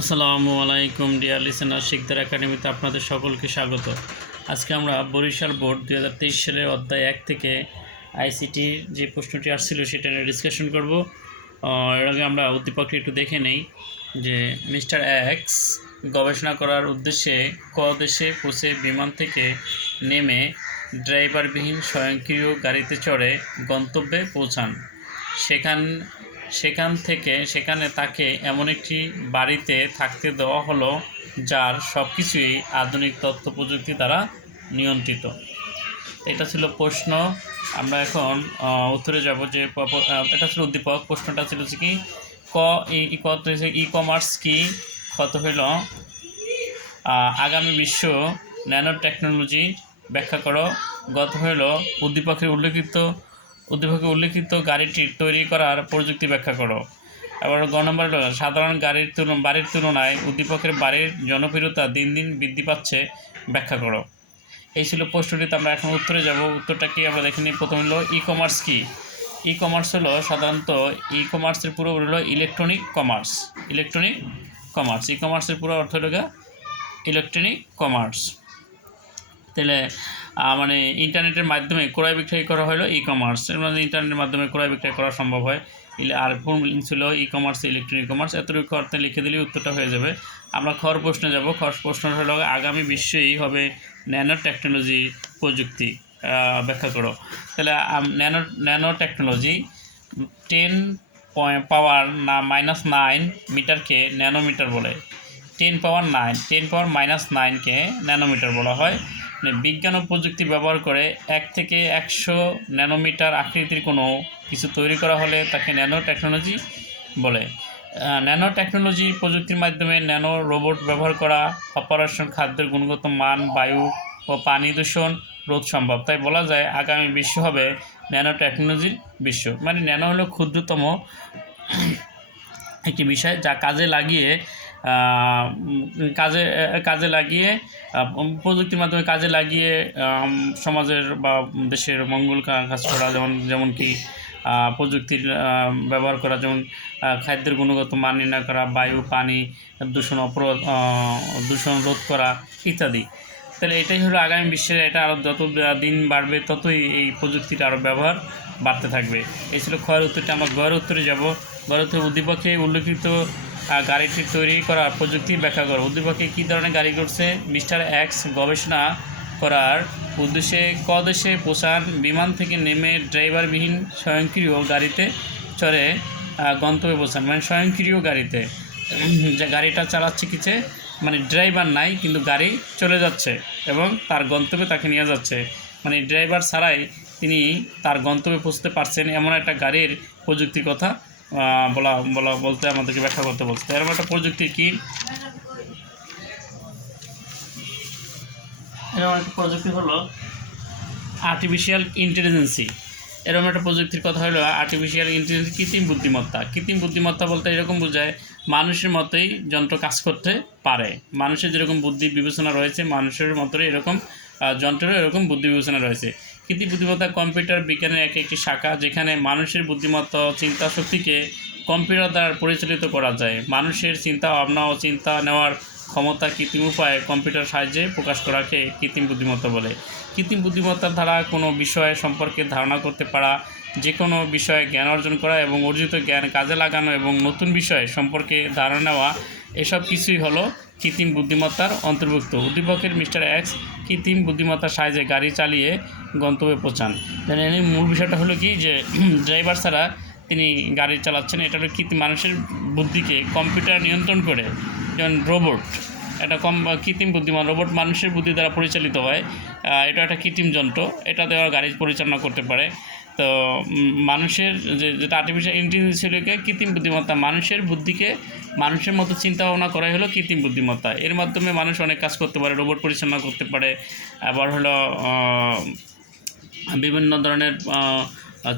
আসসালামু আলাইকুম deer listener Sikdar একাডেমিতে আপনাদের সকলকে স্বাগত। আজকে আমরা বরিশাল বোর্ড দুই হাজার তেইশ সালের অধ্যায় এক থেকে আইসিটির যে প্রশ্নটি আসছিল সেটা নিয়ে ডিসকাশন করব। এর আগে আমরা উদ্দীপকটি একটু দেখে নেই যে মিস্টার এক্স গবেষণা করার উদ্দেশ্যে ক দেশে পৌঁছে বিমান থেকে নেমে ড্রাইভারবিহীন স্বয়ংক্রিয় গাড়িতে চড়ে গন্তব্যে পৌঁছান। সেখান সেখান থেকে, সেখানে তাকে এমন একটি বাড়িতে থাকতে দেওয়া হলো, যার সব কিছুই আধুনিক তথ্য প্রযুক্তি দ্বারা নিয়ন্ত্রিত। এটা ছিল প্রশ্ন। আমরা এখন উত্তরে যাব যে এটা ছিল উদ্দীপক। প্রশ্নটা ছিল যে কি, ক, ই কমার্স কি কত হইল? আগামী বিশ্ব ন্যানো টেকনোলজি ব্যাখ্যা করো। গত হইল উদ্দীপকের উল্লেখিত উদ্দীপকে উল্লেখিত গাড়িটি তৈরি করার প্রযুক্তি ব্যাখ্যা করো। এবার গ নম্বর সাধারণ গাড়ির তুলন, বাড়ির তুলনায় উদ্দীপকের বাড়ির জনপ্রিয়তা দিন দিন বৃদ্ধি পাচ্ছে ব্যাখ্যা করো। এই ছিল প্রশ্নটিতে আমরা এখন উত্তরে যাব। উত্তরটা কি আমরা দেখে নিই? প্রথম হলো ই কমার্স কি? ই কমার্স হলো সাধারণত ই কমার্সের পুরো হলো electronic commerce electronic commerce e কমার্সের পুরো অর্থ হলো ইলেকট্রনিক কমার্স তাহলে মানে ইন্টারনেটের মাধ্যমে ক্রয় বিক্রয় করা হলো ই কমার্স এর মধ্যে ইন্টারনেটের মাধ্যমে ক্রয় বিক্রয় করা সম্ভব হয়। আর ফুল মিনিং ছিল ই কমার্স ইলেকট্রনিক কমার্স এতটুকু অর্থে লিখে দিলেই উত্তরটা হয়ে যাবে। আমরা খর প্রশ্নে যাব। খর প্রশ্ন হলো, আগামী বিশ্বেই হবে ন্যানো টেকনোলজি প্রযুক্তি। ব্যাখ্যা করো। তাহলে nano nano technology ten power না, মাইনাস নাইন মিটারকে ন্যানোমিটার বলে। Ten power nine, ten power minus নাইনকে nanometre বলা হয়। মানে বিজ্ঞান ও প্রযুক্তি ব্যবহার করে এক থেকে একশো ন্যানোমিটার আকৃতির কোনো কিছু তৈরি করা হলে তাকে ন্যানো টেকনোলজি বলে। ন্যানো টেকনোলজি প্রযুক্তির মাধ্যমে ন্যানো রোবট ব্যবহার করা, অপারেশন, খাদ্যের গুণগত মান, বায়ু ও পানি দূষণ রোধ সম্ভব। তাই বলা যায় আগামী বিশ্ব হবে ন্যানো টেকনোলজির বিশ্ব। মানে ন্যানো হলো ক্ষুদ্রতম একটি বিষয় যা কাজে লাগিয়ে কাজে কাজে লাগিয়ে প্রযুক্তির মাধ্যমে কাজে লাগিয়ে সমাজের বা দেশের মঙ্গল কাজ করা, যেমন যেমন কি প্রযুক্তির ব্যবহার করা, যেমন খাদ্যের গুণগত মান নির্ণয় করা, বায়ু, পানি, দূষণ, অপরোধ দূষণ রোধ করা ইত্যাদি। তাহলে এটাই হলো আগামী বিশ্বের এটা আরও যত দিন বাড়বে, ততই এই প্রযুক্তিটা আরও ব্যবহার বাড়তে থাকবে। এই ছিল ক্ষয়ের উত্তরটা। আমরা গয়ের উত্তরে যাব। গয়ের উত্তরে উদ্দীপকে উল্লেখিত গাড়িটি তৈরি করার প্রযুক্তি ব্যাখ্যা করো। উদ্দীপকে কী ধরনের গাড়ি করছে মিস্টার এক্স গবেষণা করার উদ্দেশ্যে ক দেশে পৌঁছান বিমান থেকে নেমে ড্রাইভারবিহীন স্বয়ংক্রিয় গাড়িতে চড়ে গন্তব্যে পৌঁছান মানে স্বয়ংক্রিয় গাড়িতে। যে গাড়িটা চালাচ্ছে কিছে মানে ড্রাইভার নাই, কিন্তু গাড়ি চলে যাচ্ছে এবং তার গন্তব্যে তাকে নিয়ে যাচ্ছে। মানে ড্রাইভার ছাড়াই তিনি তার গন্তব্যে পৌঁছতে পারছেন এমন একটা গাড়ির প্রযুক্তির কথা বলা বলা বলতে আমাদেরকে ব্যাখ্যা করতে বলছে। এরকম একটা প্রযুক্তি কি? এরকম একটা প্রযুক্তি হলো আর্টিফিশিয়াল ইন্টেলিজেন্সি এরকম একটা প্রযুক্তির কথা হলো আর্টিফিশিয়াল ইন্টেলিজেন্স কৃত্রিম বুদ্ধিমত্তা। কৃত্রিম বুদ্ধিমত্তা বলতে এরকম বোঝায় মানুষের মতোই যন্ত্র কাজ করতে পারে। মানুষের যেরকম বুদ্ধি বিবেচনা রয়েছে মানুষের মতোই এরকম যন্ত্রেরও এরকম বুদ্ধি বিবেচনা রয়েছে। কৃত্রিম বুদ্ধিমত্তা কম্পিউটার বিজ্ঞানের এক একটি শাখা যেখানে মানুষের বুদ্ধিমত্তা চিন্তা শক্তিকে কম্পিউটার দ্বারা পরিচালিত করা যায়। মানুষের চিন্তা, ভাবনা ও চিন্তা নেওয়ার ক্ষমতা কৃত্রিম উপায়ে কম্পিউটার সাহায্যে প্রকাশ করাকে কৃত্রিম বুদ্ধিমত্তা বলে। কৃত্রিম বুদ্ধিমত্তার দ্বারা কোনো বিষয় সম্পর্কে ধারণা করতে পারা যে কোনো বিষয়ে জ্ঞান অর্জন করা এবং অর্জিত জ্ঞান কাজে লাগানো এবং নতুন বিষয় সম্পর্কে ধারণা নেওয়া এসব কিছুই হলো কৃত্রিম বুদ্ধিমত্তার অন্তর্ভুক্ত। উদ্দীপকের মিস্টার এক্স কৃত্রিম বুদ্ধিমত্তার সাহায্যে গাড়ি চালিয়ে গন্তব্যে পৌঁছান। এর মূল বিষয়টা হলো কি যে, ড্রাইভার ছাড়া তিনি গাড়ি চালাচ্ছেন। এটা হলো কৃত্রিম মানুষের বুদ্ধিকে কম্পিউটার নিয়ন্ত্রণ করে। যেমন রোবট, এটা কম, কৃত্রিম বুদ্ধিমান রোবট মানুষের বুদ্ধি দ্বারা পরিচালিত হয়। এটা একটা কৃত্রিম যন্ত্র। এটা দেওয়া গাড়ি পরিচালনা করতে পারে। তো মানুষের যে, যেটা আর্টিফিশিয়াল ইন্টেলিজেন্স ছিল কৃত্রিম বুদ্ধিমত্তা, মানুষের বুদ্ধিকে মানুষের মতো চিন্তা ভাবনা করাই হলো কৃত্রিম বুদ্ধিমত্তা। এর মাধ্যমে মানুষ অনেক কাজ করতে পারে রোবট পরিচালনা করতে পারে, আবার হলো বিভিন্ন ধরনের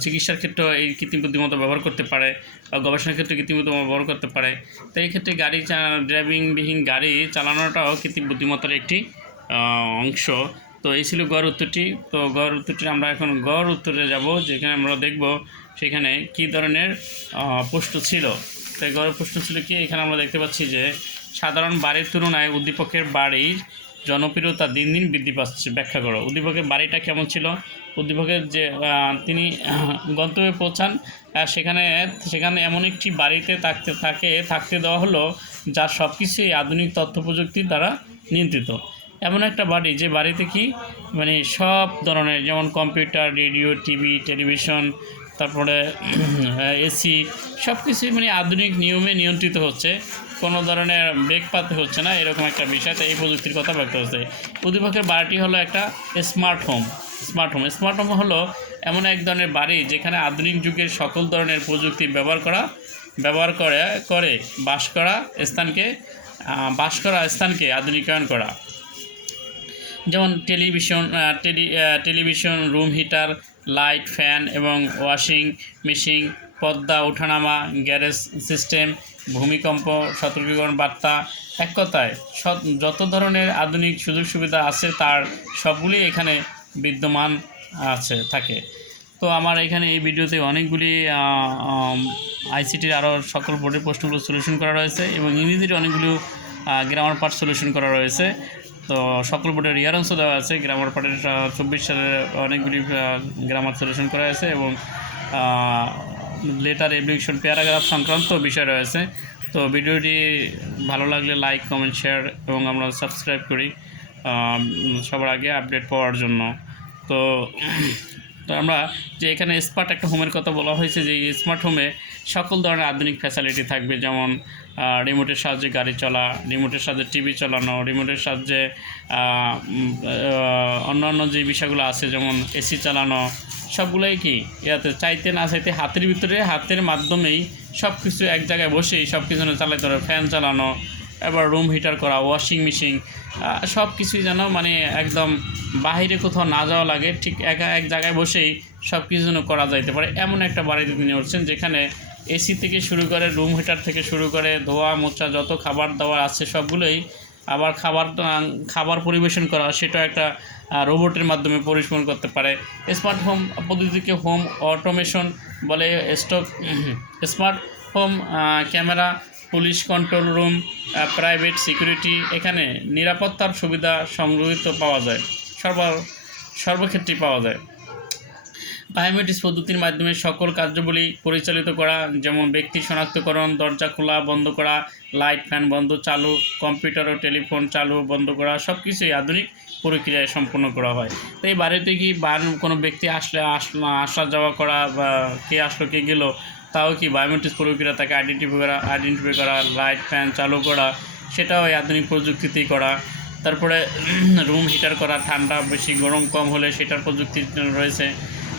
চিকিৎসার ক্ষেত্রেও এই কৃত্রিম বুদ্ধিমত্তা ব্যবহার করতে পারে, বা গবেষণার ক্ষেত্রে কৃত্রিম বুদ্ধিমত্তা ব্যবহার করতে পারে। তো এই ক্ষেত্রে গাড়ি ড্রাইভিংবিহীন গাড়ি চালানোটাও কৃত্রিম বুদ্ধিমত্তার একটি অংশ। তো এই ছিল গড় উত্তরটি। তো গড় উত্তরটি আমরা এখন গড় উত্তরে যাব, যেখানে আমরা দেখব সেখানে কী ধরনের প্রশ্ন ছিল। তাই গড় প্রশ্ন ছিল কি? এখানে আমরা দেখতে পাচ্ছি যে সাধারণ বাড়ির তুলনায় উদ্দীপকের বাড়ির জনপ্রিয়তা দিন দিন বৃদ্ধি পাচ্ছে। ব্যাখ্যা করো, উদ্দীপকের বাড়িটা কেমন ছিল? উদ্দীপকের যে তিনি গন্তব্যে পৌঁছান সেখানে সেখানে এমন একটি বাড়িতে থাকতে, থাকে, থাকতে দেওয়া হলো যার সব কিছুই আধুনিক তথ্য প্রযুক্তির দ্বারা নিয়ন্ত্রিত। এমন একটা বাড়ি, যে বাড়িতে কি মানে সব ধরনের, যেমন কম্পিউটার, রেডিও, টিভি, টেলিভিশন, তারপরে এসি সব কিছুই মানে আধুনিক নিয়মে নিয়ন্ত্রিত হচ্ছে। কোনো ধরনের বেগ পাতে হচ্ছে না, এরকম একটা বিষয় তাই এই প্রযুক্তির কথা ব্যক্ত হচ্ছে। উদ্দীপকের বাড়িটি হলো একটা smart home smart home. Smart home হলো এমন এক ধরনের বাড়ি, যেখানে আধুনিক যুগের সকল ধরনের প্রযুক্তি ব্যবহার করা, ব্যবহার করে করে, বাস করা স্থানকে বাস করা স্থানকে আধুনিকায়ন করা। যেমন television tele television, room heater, light, fan এবং ওয়াশিং মেশিন, পদ্মা ওঠানামা গ্যারেজ সিস্টেম, ভূমিকম্প, সতর্কীকরণ বার্তা, এক কথায় যত ধরনের আধুনিক সুযোগ সুবিধা আছে তার সবগুলি এখানে বিদ্যমান আছে, থাকে। তো আমার এখানে এই ভিডিওতে অনেকগুলি আইসিটির আরও সকল বোর্ডের প্রশ্নগুলো সলিউশন করা রয়েছে এবং ইংরেজির অনেকগুলো গ্রামার পার্ট সলিউশন করা রয়েছে। তো সকল বোর্ডের ইয়ারাংশ দেওয়া আছে। গ্রামার পার্টের চব্বিশ সালের অনেকগুলি গ্রামার সলিউশন করা হয়েছে এবং লেটার এভিকশন প্যারাগ্রাফ সংক্রান্ত বিষয় রয়েছে। তো ভিডিওটি ভালো লাগলে লাইক কমেন্ট শেয়ার এবং আমরা সাবস্ক্রাইব করি সবার আগে আপডেট পাওয়ার জন্য। তো তো আমরা যে এখানে স্মার্ট একটা হোমের কথা বলা হয়েছে যে স্মার্ট হোমে সকল ধরনের আধুনিক ফ্যাসিলিটি থাকবে, যেমন রিমোটের সাহায্যে গাড়ি চলা রিমোটের সাহায্যে টিভি চালানো রিমোটের সাহায্যে অন্যান্য যে বিষয়গুলো আছে, যেমন এসি চালানো, সবগুলোই কি? ইয়াতে চাইতে না চাইতে হাতের ভিতরে, হাতের মাধ্যমেই সব কিছু এক জায়গায় বসেই সব কিছু চালাতে হবে ফ্যান চালানো, এবার রুম হিটার করা ওয়াশিং মেশিন সব কিছুই যেন মানে একদম বাইরে কোথাও না যাওয়া লাগে, ঠিক একা এক জায়গায় বসেই সব কিছু যেন করা যাইতে পারে। এমন একটা বাড়িতে তিনি উঠছেন যেখানে এসি থেকে শুরু করে রুম হিটার থেকে শুরু করে ধোয়া মোচা যত খাবার দাবার আছে সবগুলোই আবার খাবার খাবার পরিবেশন করা সেটা একটা রোবটের মাধ্যমে পরিবেশন করতে পারে। স্মার্ট হোম পদ্ধতিকে হোম অটোমেশন বলে stock smart home camera police control room private security এখানে নিরাপত্তার সুবিধা সংগৃহীত পাওয়া যায়, সর্ব, সর্বক্ষেত্রেই পাওয়া যায়। বায়োমেট্রিক্স পদ্ধতির মাধ্যমে সকল কার্যাবলী পরিচালিত করা, যেমন ব্যক্তি শনাক্তকরণ, দরজা খোলা বন্ধ করা, লাইট ফ্যান বন্ধ চালু, কম্পিউটার ও টেলিফোন চালু বন্ধ করা সব কিছুই আধুনিক প্রক্রিয়ায় সম্পন্ন করা হয়। তো এই বাড়িতে কি কোনো ব্যক্তি আসলে আসলো আসা যাওয়া করা বা কে আসলো, কে গেলো, তাও কি বায়োমেট্রিক্স প্রক্রিয়া তাকে আইডেন্টিফাই করা আইডেন্টিফাই করা, লাইট ফ্যান চালু করা, সেটাও এই আধুনিক প্রযুক্তিতেই করা। তারপরে রুম হিটার করা, ঠান্ডা বেশি গরম কম হলে সেটার প্রযুক্তি রয়েছে।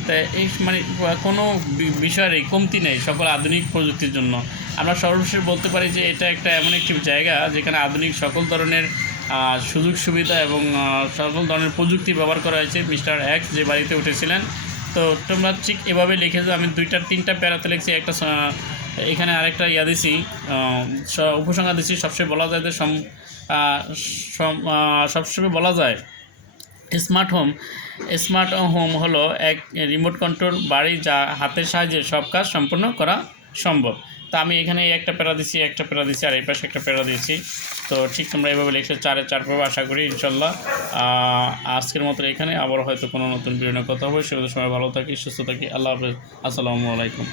তা এই মানে কোনো বিষয়েরই কমতি নেই সকল আধুনিক প্রযুক্তির জন্য। আমরা সর্বশেষ বলতে পারি যে এটা একটা এমন একটি জায়গা যেখানে আধুনিক সকল ধরনের সুযোগ সুবিধা এবং সকল ধরনের প্রযুক্তি ব্যবহার করা হয়েছে। মিস্টার এক্স যে বাড়িতে উঠেছিলেন। তো তোমরা ঠিক এভাবে লিখেছো, আমি দুইটা, তিনটা প্যারাতে লিখছি, একটা এখানে আরেকটা ইয়া দিছি উপসংহার দিছি, সবসময় বলা যায় যে সম সবসময় বলা যায় স্মার্ট হোম। স্মার্ট হোম হলো এক রিমোট কন্ট্রোল বাড়ি যা হাতের সাহায্যে সব কাজ সম্পন্ন করা সম্ভব। তা আমি এখানে একটা প্যারা দিছি, একটা প্যারা দিছি, আর এই পাশে একটা প্যারা দিয়েছি। তো ঠিক তোমরা এইভাবে লিখে চারে চার পাবে আশা করি, ইনশাল্লাহ। আজকের মতো এখানে। আবার হয়তো কোনো নতুন নিয়ে কথা হবে। সেগুলো সময় ভালো থাকি, সুস্থ থাকি। আল্লাহ হাফেজ। আসসালামু আলাইকুম।